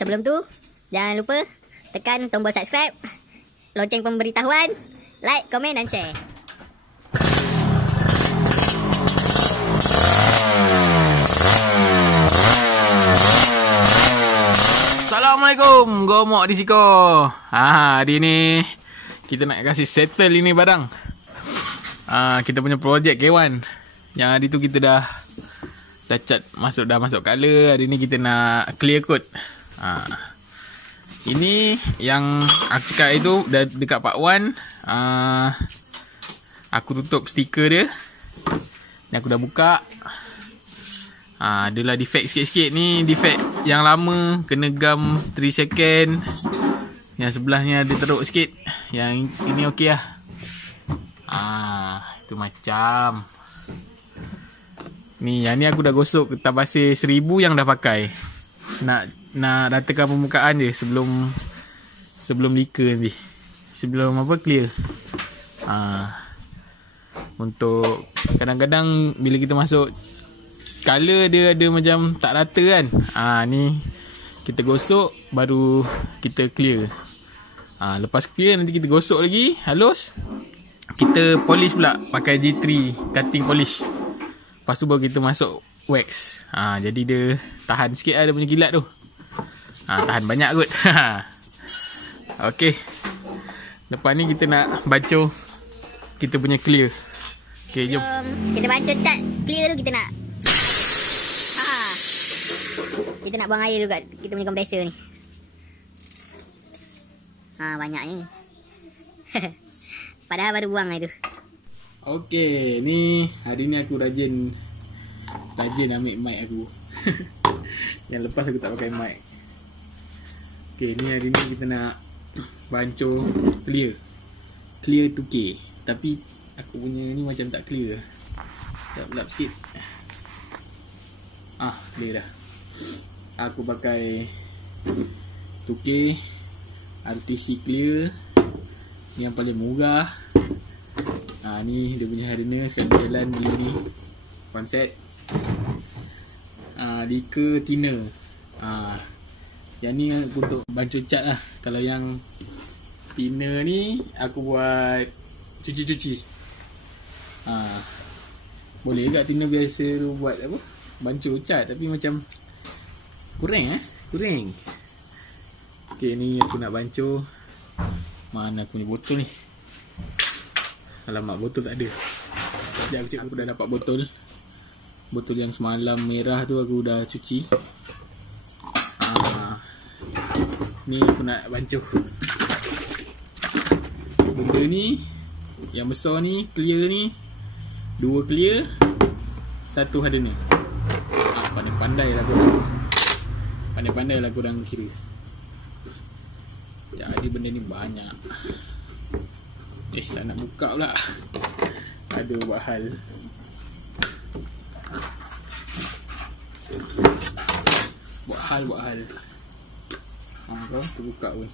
Sebelum tu, jangan lupa tekan tombol subscribe, lonceng pemberitahuan, like, komen dan share. Assalamualaikum, gomok di siko. Hari ni kita nak kasih settle ini barang. Kita punya projek K1. Yang hari tu kita dah cat masuk color. Hari ni kita nak clear coat. Ini yang aku cakap itu dah dekat part 1. Aku tutup stiker dia. Ni aku dah buka. Adalah defect sikit-sikit ni. Defect yang lama, kena gam 3 second. Yang sebelahnya ada teruk sikit. Yang ini okey lah. Itu macam ni, yang ni aku dah gosok kertas basih 1000 yang dah pakai. Nak ratakan permukaan je sebelum lika nanti. Sebelum clear. Untuk kadang-kadang bila kita masuk color dia ada macam tak rata kan. Ni kita gosok baru kita clear. Lepas clear nanti kita gosok lagi halus. Kita polish pula pakai G3 cutting polish. Lepas tu baru kita masuk wax. Jadi dia tahan sikit lah dia punya kilat tu. Tahan banyak kot. Okey. Lepas ni kita nak bancuh kita punya clear. Okey, jom. Kita bancuh cat clear tu, kita nak buang air juga kita punya kompresor ni. Banyaknya. Padahal baru buang air tu. Okey, ni hari ni aku rajin ambil mic aku. Yang lepas aku tak pakai mic. Okey, ni hari ni kita nak bancuh clear 2K. Tapi aku punya ni macam tak clear. Lap sikit. Clear dah. Aku pakai 2K RTC clear. Ni yang paling murah. Ni dia punya hardener. Sekarang jalan beli ni konsep. Lika thinner. Yang ni untuk bancuh cat lah. Kalau yang thinner ni aku buat cuci-cuci. Boleh juga thinner biasa tu buat apa, bancuh cat, tapi macam kurang. Okey, ni aku nak bancuh. Mana aku punya botol ni? Alamak, botol tak ada. Sekejap aku dah dapat botol. Botol yang semalam merah tu aku dah cuci. Ni aku nak bancuh. Benda ni yang besar ni, clear ni 2 clear, 1 hardener. Pandai-pandai lah korang kira. Jadi benda ni banyak. Tak nak buka pula. Aduh, buat hal. Buat hal. Kau terbuka pun.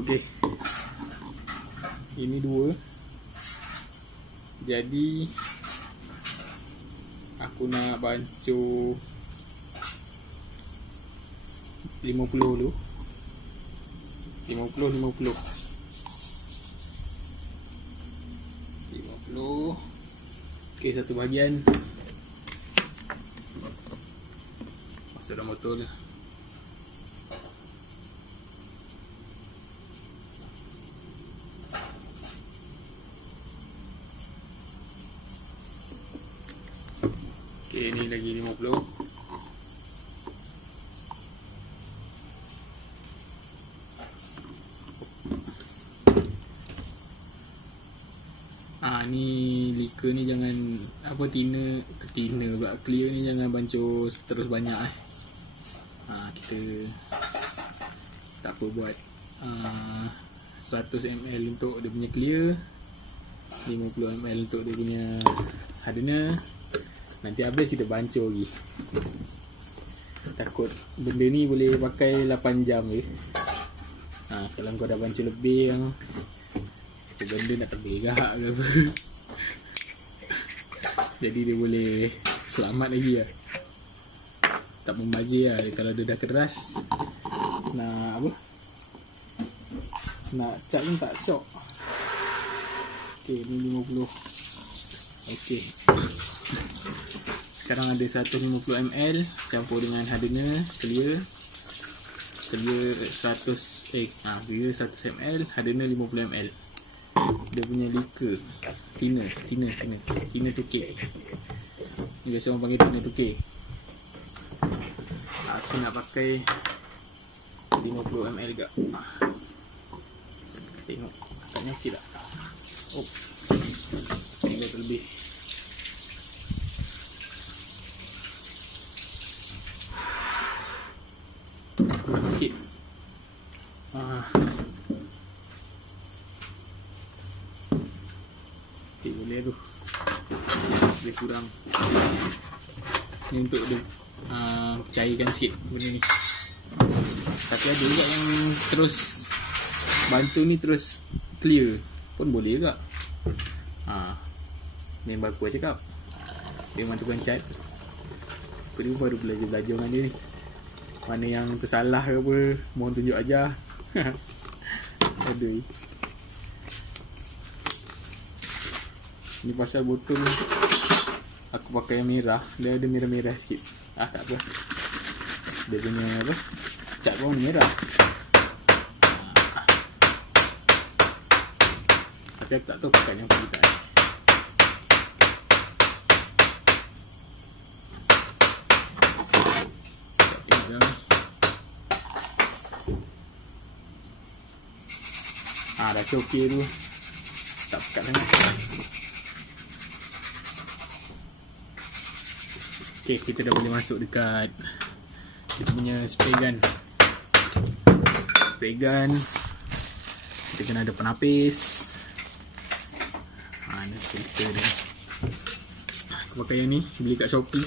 Okey. Ini 2. Jadi aku nak bancuh 50 dulu. 50. Okey, satu bahagian masuk dalam botol. Okey, ni lagi 50. Ni lika ni jangan thinner pula, clear ni jangan bancuh terus banyak. Kita tak apa, buat 100 ml untuk dia punya clear, 50 ml untuk dia punya hardener. Nanti habis kita bancuh lagi. Takut benda ni boleh pakai 8 jam je. Kalau kau dah bancuh lebih yang benda nak terbegak ke apa. Jadi dia boleh selamat lagi lah. tak membazir lah. Kalau dia dah keras, nak apa, nak cat pun tak syok. Okay, ni 50. Okay, sekarang ada 150 ml campur dengan hardener clear 100 clear 100 ml, hardener 50 ml. Dia punya liquor thinner tukik. Ni biasa orang panggil thinner tukik. Aku nak pakai 50 ml juga. Tengok katanya okey tak. Oh, ini terlebih. Kurang sikit. Okay, boleh tu. Lebih kurang. Ni untuk dia cairkan sikit benda ni. Tapi ada juga yang terus bantu ni terus clear pun boleh juga. Member aku cakap dia memang tukang cat. Aku ni baru belajar dengan dia ni. Mana yang tersalah ke apa, mohon tunjuk aja. Aduh. Ni pasal botol aku pakai yang merah, dia ada merah-merah sikit. Tak apa. Dia punya apa? Cat pun merah. Tapi aku tak tahu pakai yang apa tak. Rasa okey tu. Tak pekat sangat. Okay, kita dah boleh masuk dekat kita punya spray gun. Spray gun kita kena ada penapis. Ni filter dia. Aku pakai yang ni, beli kat Shopee.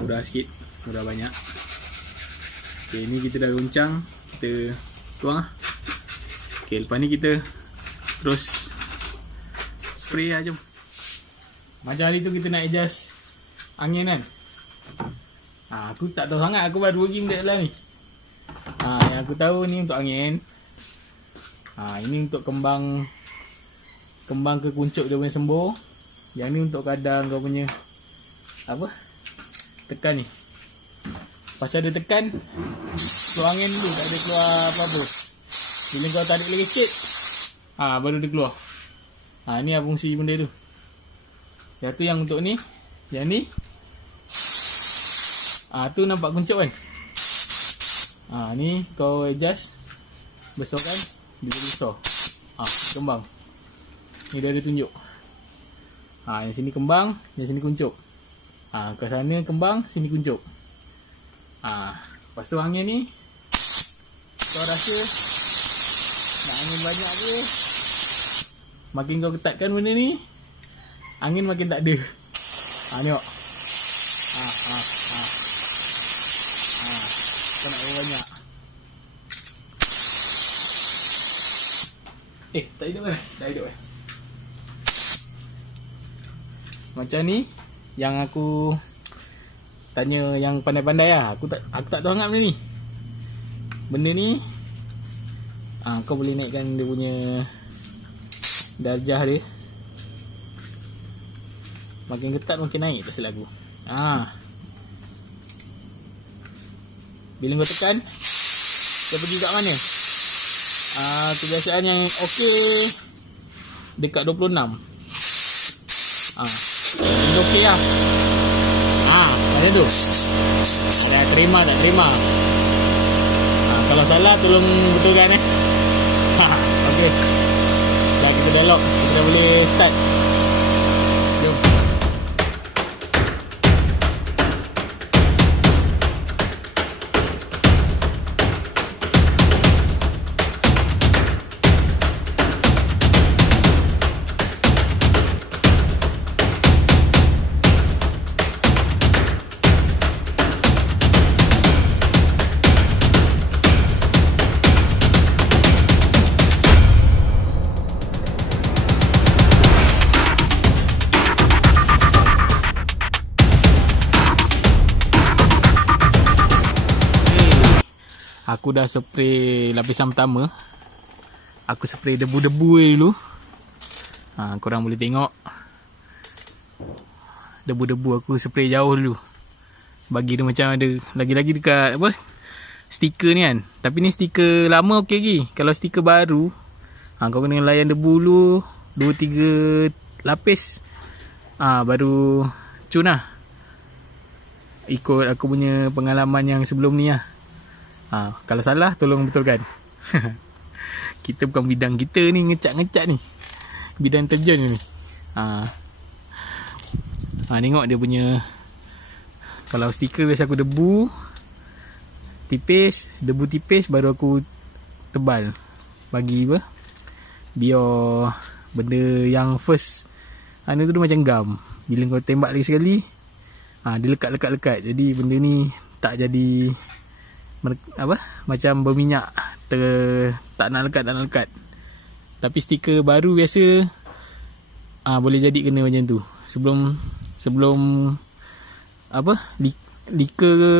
Murah sikit, murah banyak. Okay, ni kita dah goncang, kita tuang lah. Okay, lepas ni kita terus spray lah, jom. Macam hari tu kita nak adjust angin kan. Aku tak tahu sangat, aku baru pergi benda dalam ni. Yang aku tahu ni untuk angin. Ini untuk kembang ke kuncup dia punya sembuh. Yang ni untuk kadang kau punya apa, tekan ni. Pasal dia tekan, keluar angin dulu, tak ada keluar apa-apa. Bila kau tarik lagi sikit, baru dia keluar. Ni lah fungsi benda tu. Yang tu yang untuk ni. Yang ni, tu nampak kuncup kan. Ni kau adjust, besarkan, dia jadi besar. Kembang. Ni dia ada tunjuk. Yang sini kembang, yang sini kuncup. Ke sana kembang, sini kuncup. Lepas tu angin ni, kau rasa nak angin banyak ke, makin kau ketatkan benda ni, angin makin tak ada. Tengok. Kau nak banyak. Tak hidup kan? Tak hidup kan? Macam ni, yang aku tanya yang pandai-pandai lah. Aku tak tahu sangat benda ni. Benda ni, kau boleh naikkan dia punya darjah dia. Makin ketat makin naik, tak silap aku. Bila kau tekan, dia pergi kat mana? Kebiasaan yang okey dekat 26. Ini okey lah. Macam tu. Ada terima tak terima. Kalau salah tolong betulkan okey. Dah kita dah lock, kita dah boleh start. Jom. Aku dah spray lapisan pertama. Aku spray debu-debu dulu. Korang boleh tengok. Debu-debu aku spray jauh dulu. Bagi dia macam ada lagi-lagi dekat apa? Stiker ni kan. Tapi ni stiker lama okey lagi. Kalau stiker baru, kau kena layan debu dulu 2-3 lapis. Baru cun lah. Ikut aku punya pengalaman yang sebelum ni lah. Kalau salah tolong betulkan. Kita bukan bidang kita ni, ngecat-ngecat ni. Bidang terjun ni. Tengok dia punya. Kalau stiker biasa aku debu tipis, debu tipis baru aku tebal. Bagi apa? Biar benda yang first tu macam gam. Bila kau tembak lagi sekali, dia lekat-lekat-lekat. Jadi benda ni tak jadi apa? Macam berminyak. Tak nak lekat. Tapi stiker baru biasa boleh jadi kena macam tu. Sebelum apa? Lika ke,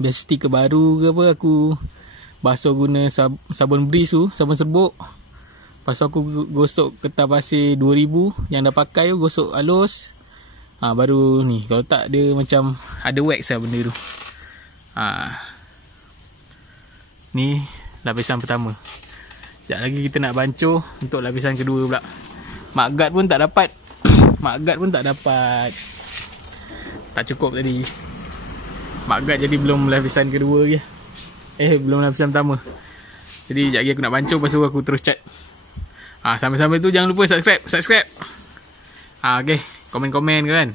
biasa stiker baru ke apa, aku basuh guna sabun Breeze tu, sabun serbuk. Lepas tu aku gosok kertas pasir 2000 yang dah pakai tu, gosok halus. Baru ni, kalau tak dia macam ada wax lah benda tu. Ni lapisan pertama. Sekejap lagi kita nak bancuh untuk lapisan kedua pula. Mak guard pun tak dapat. Tak cukup tadi. Mak guard jadi belum lapisan kedua je. Belum lapisan pertama. Jadi sekejap lagi aku nak bancuh, lepas tu aku terus cat. Sambil-sambil tu jangan lupa subscribe. Okay, komen-komen kan.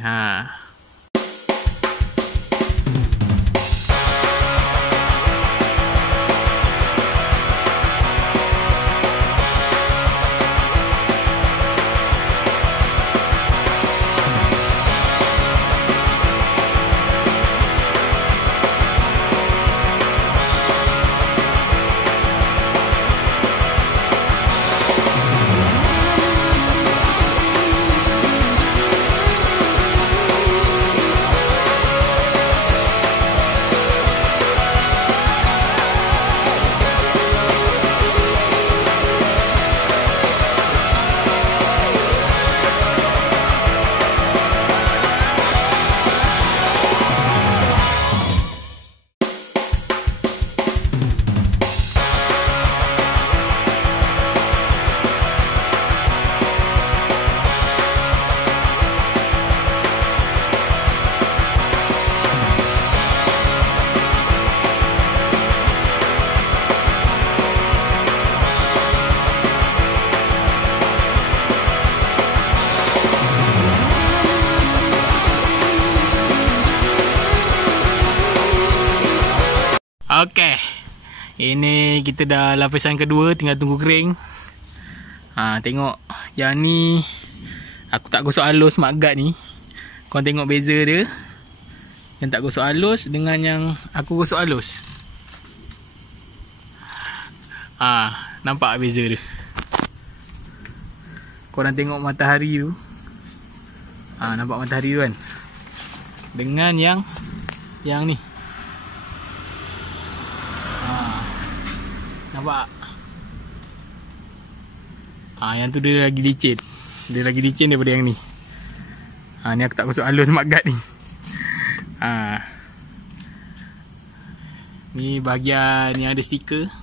Okey. Ini kita dah lapisan kedua, tinggal tunggu kering. Tengok yang ni aku tak gosok halus mak guard ni. Korang tengok beza dia. Yang tak gosok halus dengan yang aku gosok halus. Nampak beza dia. Korang tengok matahari tu. Nampak matahari tu kan. Dengan yang ni. Nampak? Yang tu dia lagi licin. Dia lagi licin daripada yang ni. Ni aku tak gosok halus mak guard ni. Ni bahagian yang ada stiker.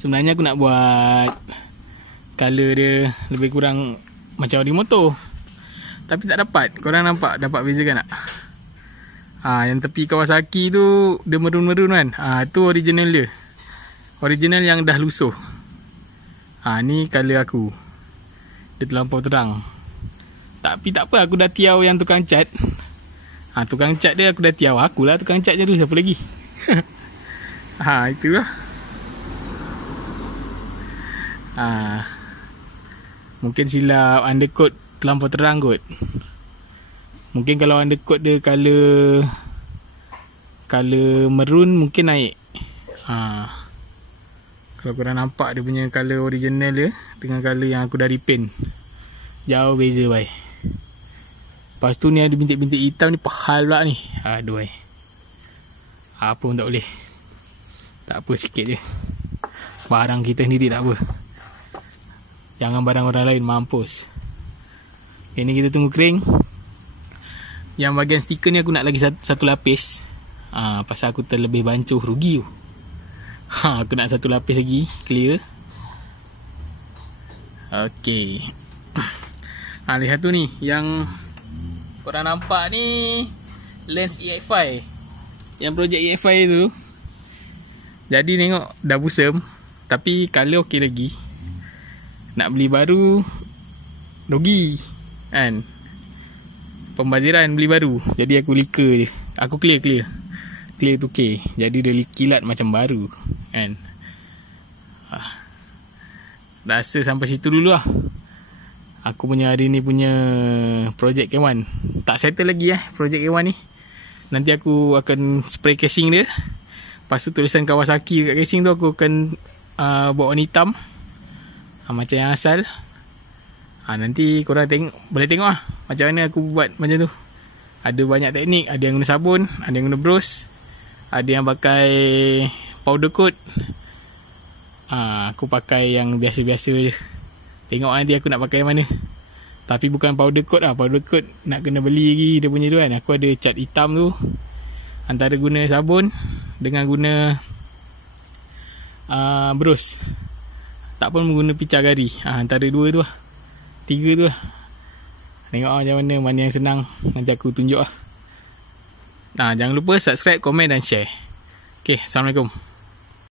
Sebenarnya aku nak buat color dia lebih kurang macam ori motor. Tapi tak dapat. Korang nampak? Dapat beza kan tak? Yang tepi Kawasaki tu dia merun-merun kan. Tu original dia. Original yang dah lusuh. Ni color aku. Dia terlampau terang. Tapi tak apa, aku dah tiaw yang tukang cat. Tukang cat dia aku dah tiaw. Akulah tukang cat je tu, siapa lagi? Itulah. Mungkin silap undercoat terlampau terang kot. Mungkin kalau undercoat dia color merun mungkin naik. Kalau korang nampak dia punya color original dia dengan color yang aku dah repaint, jauh beza bye. Lepas tu ni ada bintik-bintik hitam ni, pahal pula ni. Aduh. Apa pun tak boleh. Tak apa, sikit je. Barang kita sendiri tak apa. Jangan barang orang lain, mampus. Okay, ni kita tunggu kering. Yang bahagian stiker ni aku nak lagi satu lapis. Pasal aku terlebih bancuh, rugi tu. Aku nak satu lapis lagi, clear. Okay. Lihat satu ni, yang korang nampak ni lens EF5. Yang projek EF5 tu. Jadi tengok dah busam, tapi color okey lagi. Nak beli baru rugi kan. Pembaziran beli baru. Jadi aku lika je. Aku clear tu okey. Jadi dia kilat macam baru kan. Rasa sampai situ dulu lah. Aku punya hari ni punya projek K1. Tak settle lagi projek K1 ni. Nanti aku akan spray casing dia. Lepas tu tulisan Kawasaki kat casing tu aku akan buat warna hitam. Macam yang asal. Nanti korang boleh tengok lah macam mana aku buat macam tu. Ada banyak teknik. Ada yang guna sabun, ada yang guna brush, ada yang pakai powder coat. Aku pakai yang biasa-biasa je. Tengok nanti aku nak pakai yang mana. Tapi bukan powder coat lah. Powder coat nak kena beli lagi dia punya tu kan. Aku ada cat hitam tu. Antara guna sabun dengan guna brush. Tak pun guna picar gari. Antara dua tu lah. 3 tu lah. Tengok macam mana yang senang. Nanti aku tunjuk lah. Jangan lupa subscribe, komen dan share. Okay, Assalamualaikum.